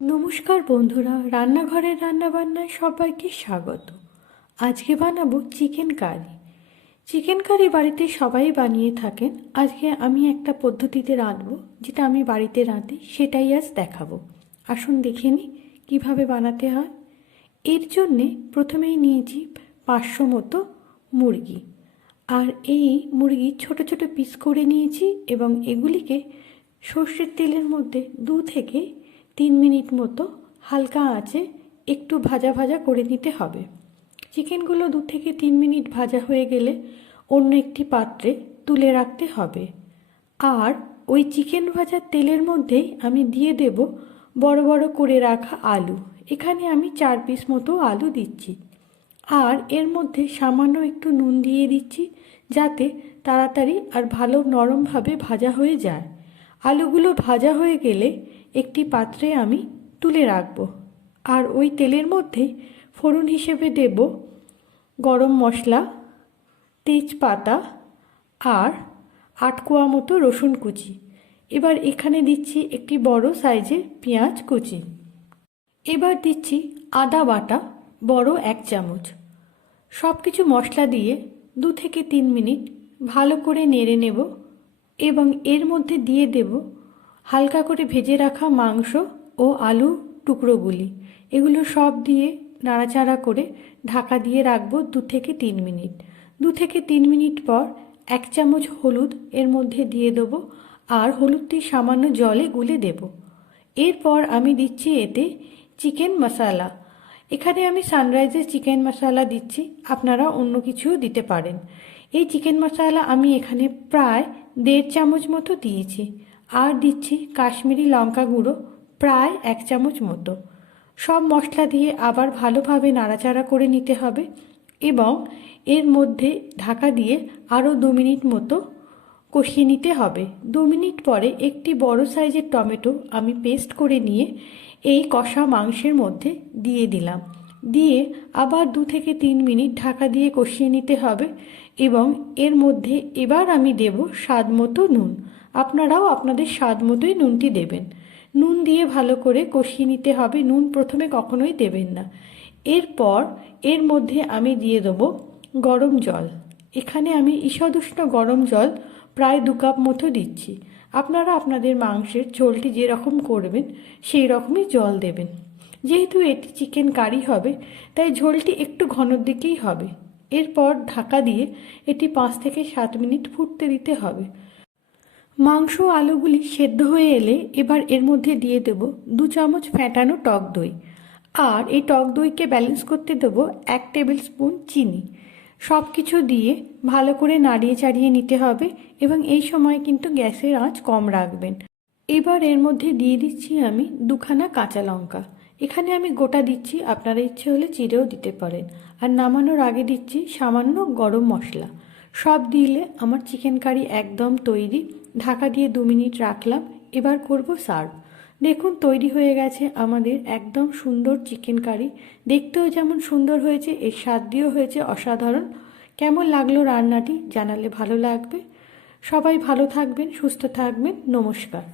নমস্কার বন্ধুরা, রান্নাঘরের রান্নাবান্নায় সবাইকে স্বাগত। আজকে বানাবো চিকেন কারি। চিকেন কারি বাড়িতে সবাই বানিয়ে থাকেন। আজকে আমি একটা পদ্ধতিতে রাঁধবো, যেটা আমি বাড়িতে রাঁধি সেটাই আজ দেখাবো। আসুন দেখে নিই কীভাবে বানাতে হয়। এর জন্যে প্রথমেই নিয়েছি 500 মতো মুরগি। আর এই মুরগি ছোট ছোট পিস করে নিয়েছি এবং এগুলিকে সর্ষের তেলের মধ্যে 2 থেকে 3 মিনিট মতো হালকা আঁচে একটু ভাজা ভাজা করে নিতে হবে। চিকেনগুলো 2 থেকে 3 মিনিট ভাজা হয়ে গেলে অন্য একটি পাত্রে তুলে রাখতে হবে। আর ওই চিকেন ভাজার তেলের মধ্যেই আমি দিয়ে দেব বড় বড় করে রাখা আলু। এখানে আমি 4 পিস মতো আলু দিচ্ছি। আর এর মধ্যে সামান্য একটু নুন দিয়ে দিচ্ছি, যাতে তাড়াতাড়ি আর ভালো নরমভাবে ভাজা হয়ে যায়। আলুগুলো ভাজা হয়ে গেলে একটি পাত্রে আমি তুলে রাখব। আর ওই তেলের মধ্যেই ফোড়ন হিসেবে দেব গরম মশলা, তেজপাতা আর 8 কোয়া মতো রসুন কুচি। এবার এখানে দিচ্ছি একটি বড় সাইজের পেঁয়াজ কুচি। এবার দিচ্ছি আদা বাটা বড় 1 চামচ। সব কিছু মশলা দিয়ে 2 থেকে 3 মিনিট ভালো করে নেড়ে নেব এবং এর মধ্যে দিয়ে দেব হালকা করে ভেজে রাখা মাংস ও আলু টুকরোগুলি। এগুলো সব দিয়ে নাড়াচাড়া করে ঢাকা দিয়ে রাখবো 2 থেকে 3 মিনিট। 2 থেকে 3 মিনিট পর 1 চামচ হলুদ এর মধ্যে দিয়ে দেবো আর হলুদটি সামান্য জলে গুলে দেব। এরপর আমি দিচ্ছি এতে চিকেন মশলা। এখানে আমি সানরাইজের চিকেন মশলা দিচ্ছি, আপনারা অন্য কিছুও দিতে পারেন। এই চিকেন মশলা আমি এখানে প্রায় 1.5 চামচ মতো দিয়েছি। আর দিচ্ছি কাশ্মীরি লঙ্কা গুঁড়ো প্রায় 1 চামচ মতো। সব মশলা দিয়ে আবার ভালোভাবে নাড়াচাড়া করে নিতে হবে এবং এর মধ্যে ঢাকা দিয়ে আরও 2 মিনিট মতো কষিয়ে নিতে হবে। 2 মিনিট পরে একটি বড় সাইজের টমেটো আমি পেস্ট করে নিয়ে এই কষা মাংসের মধ্যে দিয়ে দিলাম। দিয়ে আবার 2 থেকে 3 মিনিট ঢাকা দিয়ে কষিয়ে নিতে হবে এবং এর মধ্যে এবার আমি দেব স্বাদ মতো নুন। আপনারাও আপনাদের স্বাদ মতোই নুনটি দেবেন। নুন দিয়ে ভালো করে কষিয়ে নিতে হবে। নুন প্রথমে কখনোই দেবেন না। এরপর এর মধ্যে আমি দিয়ে দেবো গরম জল। এখানে আমি ঈষদুষ্ণ গরম জল প্রায় 2 কাপ মতো দিচ্ছি। আপনারা আপনাদের মাংসের ঝোলটি যেরকম করবেন সেই রকমই জল দেবেন। যেহেতু এটি চিকেন কারি হবে, তাই ঝোলটি একটু ঘনর দিকেই হবে। এরপর ঢাকা দিয়ে এটি 5 থেকে 7 মিনিট ফুটতে দিতে হবে। মাংস আলুগুলি সেদ্ধ হয়ে এলে এবার এর মধ্যে দিয়ে দেব 2 চামচ ফ্যাটানো টক দই। আর এই টক দইকে ব্যালেন্স করতে দেব 1 টেবিল স্পুন চিনি। সব কিছু দিয়ে ভালো করে নাড়িয়ে চাড়িয়ে নিতে হবে এবং এই সময় কিন্তু গ্যাসের আঁচ কম রাখবেন। এবার এর মধ্যে দিয়ে দিচ্ছি আমি 2 খানা কাঁচা লঙ্কা। এখানে আমি গোটা দিচ্ছি, আপনারা ইচ্ছে হলে চিড়েও দিতে পারেন। আর নামানোর আগে দিচ্ছি সামান্য গরম মশলা। সব দিলে আমার চিকেন কারি একদম তৈরি। ঢাকা দিয়ে 2 মিনিট রাখলাম। এবার করব সার্ভ। দেখুন তৈরি হয়ে গেছে আমাদের একদম সুন্দর চিকেন কারি। দেখতেও যেমন সুন্দর হয়েছে, এর স্বাদ দিয়েও হয়েছে অসাধারণ। কেমন লাগলো রান্নাটি জানালে ভালো লাগবে। সবাই ভালো থাকবেন, সুস্থ থাকবেন। নমস্কার।